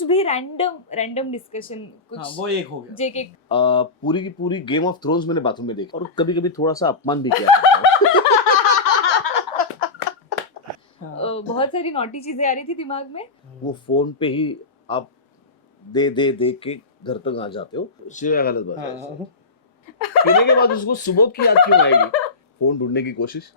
कुछ भी random discussion कुछ हाँ, वो एक हो गया। जेके पूरी की पूरी गेम ऑफ थ्रोन्स मैंने बाथरूम में देखी और कभी कभी थोड़ा सा अपमान भी किया करता हूँ। बहुत सारी नॉटी चीजें आ रही थी दिमाग में। वो फोन पे ही आप दे के घर तक आ जाते हो, ये गलत बात है। हाँ। पीने के बाद उसको सुबह की याद क्यों आएगी? फोन ढूंढने की कोशिश।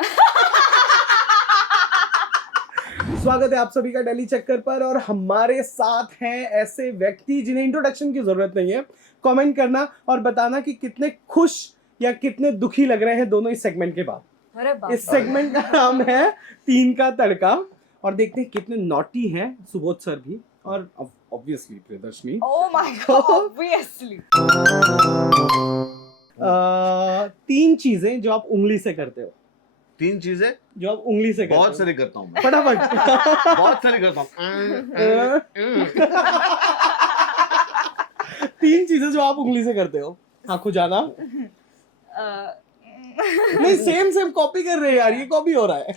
स्वागत है आप सभी का दिल्ली चक्कर पर, और हमारे साथ हैं ऐसे व्यक्ति जिन्हें इंट्रोडक्शन की जरूरत नहीं है। कमेंट करना और बताना कि कितने खुश या कितने दुखी लग रहे हैं दोनों इस सेगमेंट के बाद। अरे बाप इस सेगमेंट का नाम है 3 का तड़का, और देखते हैं कितने नॉटी हैं सुबोध सर भी और obviously Priyadarshini. Oh my God, obviously 3 चीजें जो आप उंगली से करते हो। 3 चीजें जो आप उंगली से करते बहुत हो। सारी करता हूँ मैं। फटाफट। बहुत सारी करता हूँ। 3 चीजें जो आप उंगली से करते हो। आंखों जाना। नहीं, सेम कॉपी कर रहे हैं यार, ये कॉपी हो रहा है।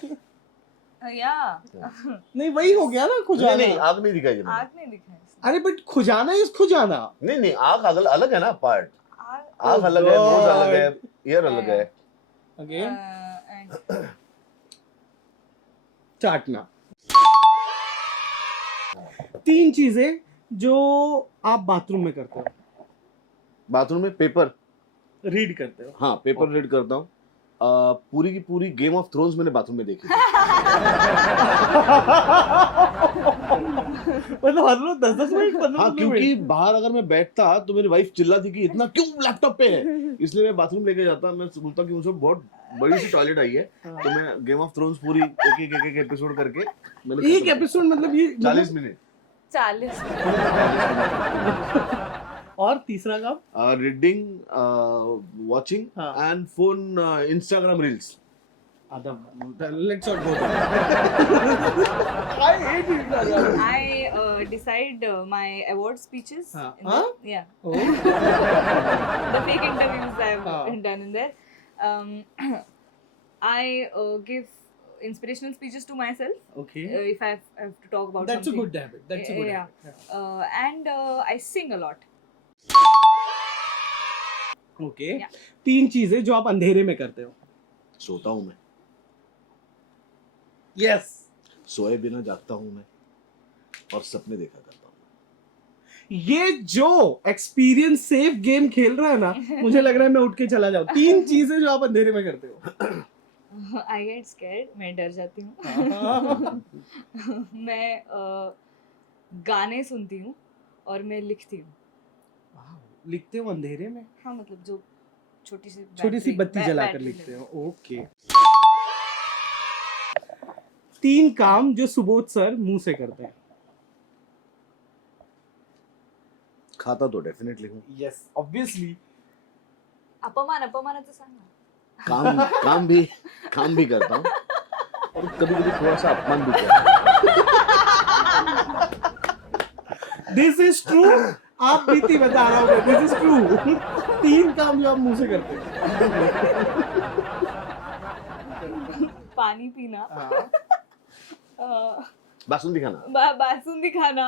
या नहीं, वही हो गया ना, नहीं खुजाना। नहीं, आग नहीं दिखाई मैंने। आग नहीं दिखा है। अरे बट खुजाना इज खुजाना। नहीं नहीं, आग अलग है ना पार्ट। आग आग अलग है, नोज अलग है, ईयर अलग है। Again and चाटना। 3 चीजें जो आप बाथरूम में करते हो। बाथरूम में पेपर, रीड करते हो। हाँ पेपर रीड करता हूँ। पूरी की पूरी गेम ऑफ थ्रोन्स मैंने बाथरूम में देखी। मतलब हर रोज 10-10 मिनट 15 हाँ, क्योंकि मिनट। बाहर अगर मैं बैठता तो मेरी वाइफ चिल्लाती कि इतना क्यों लैपटॉप पे है, इसलिए मैं बाथरूम लेके जाता। मैं बोलता कि मुझे बहुत बड़ी सी टॉयलेट आई है, तो मैं गेम ऑफ थ्रोन्स पूरी एक एपिसोड करके मैंने एक एपिसोड मतलब ये 40 मिनट 40 और तीसरा काम रीडिंग, वॉचिंग हाँ। And phone, Instagram reels. Let's not go. I hate it. I decide my award speeches. Huh. In the, Huh? yeah, Oh. the fake interviews I've Huh. done in there. I give inspirational speeches to myself Okay. if I have to talk about That's a something. good habit. That's a good Yeah. habit. And I sing a lot. Okay. Yeah. 3 चीजें जो आप अंधेरे में करते हो। सोता हूँ मैं, यस। सोए बिना जागता हूँ मैं, और सपने देखा करता हूँ। ये जो एक्सपीरियंस सेफ गेम खेल रहा है ना, मुझे लग रहा है मैं उठ के चला जाऊं। 3 चीजें जो आप अंधेरे में करते हो। I get scared. मैं डर जाती हूँ। मैं गाने सुनती हूँ और मैं लिखती हूँ। लिखते हो अंधेरे में? हाँ, मतलब जो छोटी सी बत्ती जलाकर बैटरी लिखते हो। ओके। 3 काम जो सुबोध सर मुंह से करते हैं। खाता तो डेफिनेटली हूँ। Yes, obviously. अपमानाचं सांग ना। काम भी करता हूँ, और कभी कभी थोड़ा सा अपमान भी किया। This is true. आप बीती बता रहा हूँ, दिस इज ट्रू। 3 काम जो आप मुंह से करते हो। पानी पीना, बासुंदी खाना। बासुंदी खाना।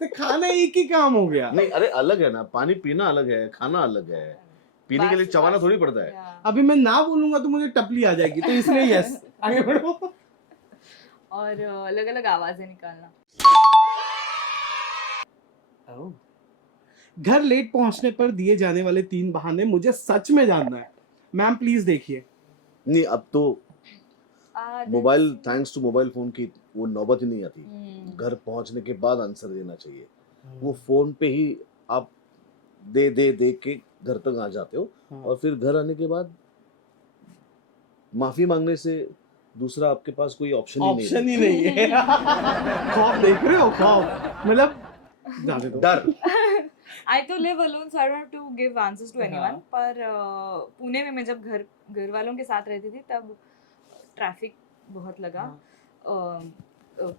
तो खाना एक ही काम हो गया। नहीं, अरे अलग है ना, पानी पीना अलग है, खाना अलग है। पीने के लिए चबाना थोड़ी पड़ता है। अभी मैं ना बोलूंगा तो मुझे टपली आ जाएगी, तो इसलिए यस। आगे बढ़ो। और अलग अलग आवाजें निकालना। घर लेट पहुंचने पर दिए जाने वाले 3 बहाने मुझे सच में जानना है। मैम प्लीज देखिए। नहीं, अब तो mobile, thanks to mobile phone की वो नौबत ही नहीं आती। घर पहुंचने के बाद आंसर देना चाहिए। वो फोन पे ही आप दे के घर तक आ जाते हो, और फिर घर आने के बाद माफी मांगने से दूसरा आपके पास कोई ऑप्शन ही नहीं है। खौफ देख रहे हो? खौफ मतलब जाने दो। डर। I to live alone, so I don't have to give answers to anyone. पर पुणे में मैं जब घर वालों के साथ रहती थी तब ट्रैफिक बहुत लगा।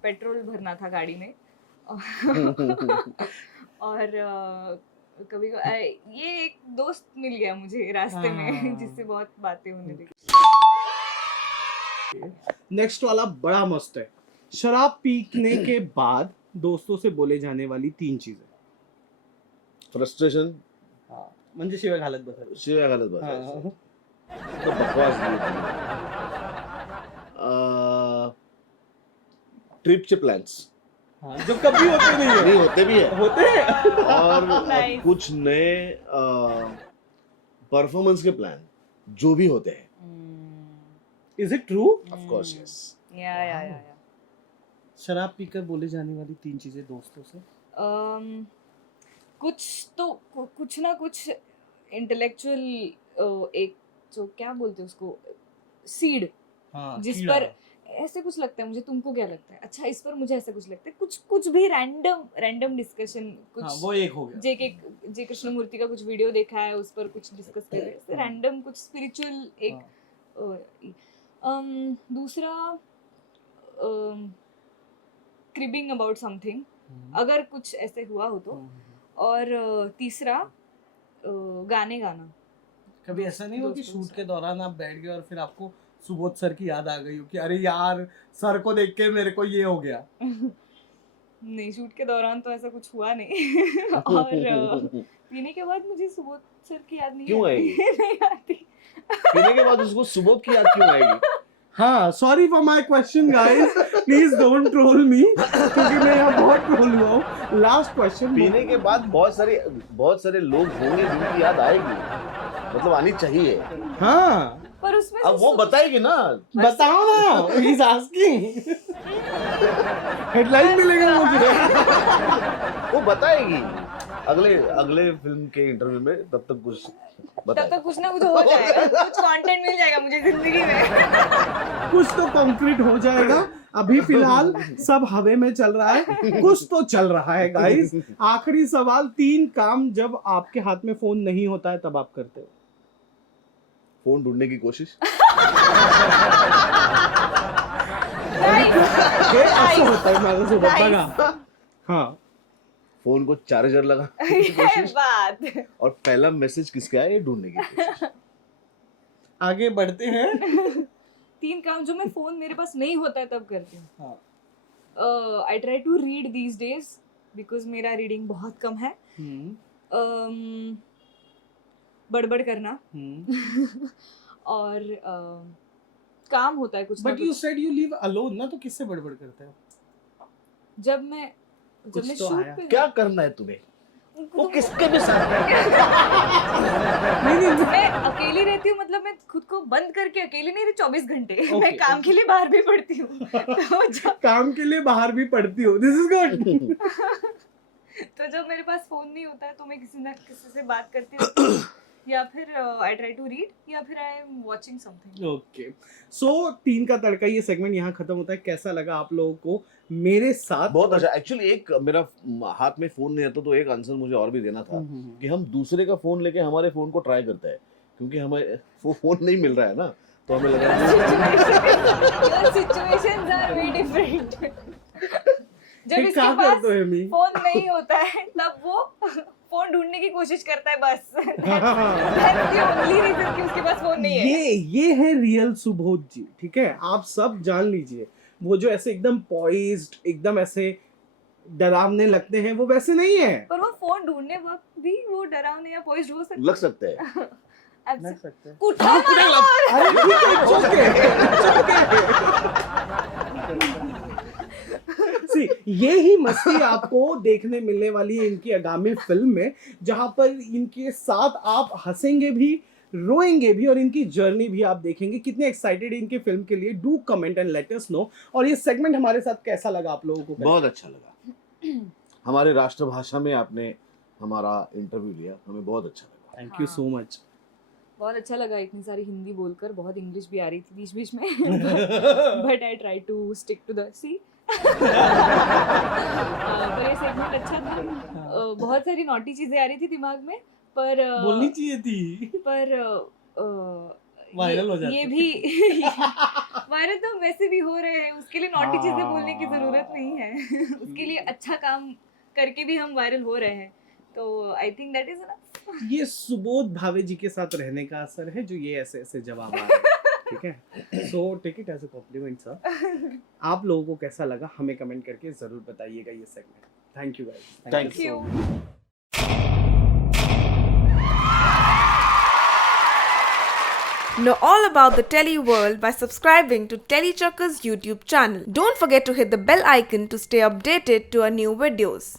पेट्रोल भरना था गाड़ी में। और कभी ये एक दोस्त मिल गया मुझे रास्ते में, जिससे बहुत बातें होने लगी। नेक्स्ट वाला बड़ा मस्त है। शराब पीने के बाद दोस्तों से बोले जाने वाली 3 चीजें. फ्रस्ट्रेशन, हाँ, म्हणजे शिवाय घालत बसायचं. शिवाय घालत बसायचं. हाँ. तो बकवास ट्रिपचे प्लॅन्स हाँ, जो कभी होते नहीं है. नहीं होते भी है होते हैं. और Nice. कुछ नए परफॉर्मेंस के प्लान जो भी होते हैं. Is it true? Of course yes. या शराब पीकर बोले जाने वाली 3 चीजें दोस्तों से. कुछ ना कुछ इंटेलेक्चुअल एक जो क्या बोलते हैं उसको सीड हाँ, जिस कीड़ा. पर ऐसे कुछ लगता है मुझे, तुमको क्या लगता है, अच्छा इस पर मुझे ऐसा कुछ लगता है, कुछ भी रैंडम डिस्कशन कुछ. हाँ, वो एक हो गया. जे कृष्णमूर्ति का कुछ वीडियो देखा है उस पर कुछ डिस्कस कर रहे हैं, रैंडम कुछ स्पिरिचुअल एक. दूसरा क्रिबिंग अबाउट समथिंग अगर कुछ ऐसे हुआ हो तो. और तीसरा गाने गाना. कभी ऐसा नहीं हुआ कि दोस्तों शूट से. के दौरान आप बैठ गए और फिर आपको सुबोध सर की याद आ गई हो कि अरे यार सर को देख के मेरे को ये हो गया. नहीं, शूट के दौरान तो ऐसा कुछ हुआ नहीं. और पीने के बाद मुझे सुबोध सर की याद नहीं क्यों आती. आएगी? नहीं आती. पीने के बाद उसको सुबोध की याद क्यों आएगी? हाँ, sorry for my question guys, please don't troll मी क्योंकि मैं यहाँ बहुत ट्रोल हुआ हूँ. Last question. पीने के बाद बहुत सारे लोग होंगे जिनकी याद आएगी, मतलब आनी चाहिए. हाँ, पर उसमें अब वो बताएगी ना. बताओ ना. He is asking. हेडलाइन मिलेगा मुझे. वो बताएगी अगले फिल्म के इंटरव्यू में. तब तक कुछ तब बताएगा. तक कुछ ना कुछ हो जाएगा, कुछ कंटेंट मिल जाएगा मुझे जिंदगी में. कुछ तो कंक्रीट हो जाएगा. अभी फिलहाल सब हवे में चल रहा है, कुछ तो चल रहा है गाइस. आखिरी सवाल, 3 काम जब आपके हाथ में फोन नहीं होता है तब आप करते हो. फोन ढूंढने की कोशिश. हे असं होतंय माझ्यासोबत बघा. हाँ, फोन को चार्जर लगा की ये कोशिश बात. और पहला मैसेज किसका है ये ढूंढने की कोशिश. आगे बढ़ते हैं. 3 काम जो मैं फोन मेरे पास नहीं होता है तब करती हूँ. हाँ. I try to read these days because मेरा रीडिंग बहुत कम है. बड़बड़ करना. और काम होता है कुछ ना बट यू कुछ. सेड यू लिव अलोन ना, तो किससे बड़बड़ करते हो? जब मैं कुछ तो शूट आया. पे क्या करना है तुम्हें? वो किसके भी साथ है? मैं अकेली रहती हूँ, मतलब मैं खुद को बंद करके अकेली नहीं रहती 24 घंटे. Okay, मैं काम के लिए बाहर भी पड़ती हूँ. तो काम के लिए बाहर भी पढ़ती हो. This is good. तो जब मेरे पास फोन नहीं होता है तो मैं किसी ना किसी से बात करती हूँ, या फिर आई ट्राई टू रीड, या फिर I am watching something. Okay, so 3 का तड़का ये सेगमेंट यहाँ खत्म होता है. कैसा लगा आप लोगों को मेरे साथ? बहुत अच्छा. एक्चुअली एक मेरा हाथ में फोन नहीं आता तो एक आंसर मुझे और भी देना था कि हम दूसरे का फोन लेके हमारे फोन को ट्राई करते हैं, क्योंकि हमें वो फोन नहीं मिल रहा है ना, तो हमें लगा सिचुएशंस आर वेरी डिफरेंट. जब क्या इसके पास करते हो मी? फोन नहीं होता है तब वो फोन ढूंढने की कोशिश करता है बस. That's the only reason कि उसके पास फोन नहीं है. ये है रियल सुबोध जी. ठीक है, आप सब जान लीजिए. वो जो ऐसे एकदम पॉइज्ड, एकदम ऐसे डरावने लगते हैं, वो वैसे नहीं है. पर वो फोन ढूंढने वक्त भी वो डरावने या पॉइज्ड हो सकते लग सकते हैं. लग सकते हैं. कुठला अरे ठीक है, it's okay. See, ये ही मस्ती आपको देखने मिलने वाली है इनकी आगामी फिल्म में, जहां पर इनके साथ आप हंसेंगे भी, रोएंगे भी, और इनकी जर्नी भी आप देखेंगे. कितने एक्साइटेड इनके फिल्म के लिए, do comment and let us know. और ये सेगमेंट हमारे साथ कैसा लगा आप लोगों को? बहुत अच्छा लगा. हमारे राष्ट्रभाषा में आपने हमारा इंटरव्यू लिया, हमें बहुत अच्छा लगा. Thank you so much. बहुत अच्छा लगा. इतनी सारी हिंदी बोलकर, बहुत इंग्लिश भी आ रही थी बीच बीच में. But I try to stick to the sea. पर ये सेगमेंट अच्छा था. बहुत सारी नॉटी चीजें आ रही थी दिमाग में, पर बोलनी चाहिए थी. पर वायरल हो जाती. ये भी वायरल तो वैसे भी हो रहे हैं, उसके लिए नॉटी चीजें बोलने की जरूरत नहीं है. उसके लिए अच्छा काम करके भी हम वायरल हो रहे हैं, तो I think that is enough. ये सुबोध भावे जी के साथ रहने का असर है जो ये ऐसे ऐसे जवाब आ रहे हैं. ठीक है, so take it as a compliment sir. आप लोगों को कैसा लगा हमें कमेंट करके जरूर बताइएगा ये segment. Thank you guys, Thank Thank you. Know all about the Telly world by subscribing to Tellychuckers YouTube channel. Don't forget to hit the bell icon to stay updated to our new videos.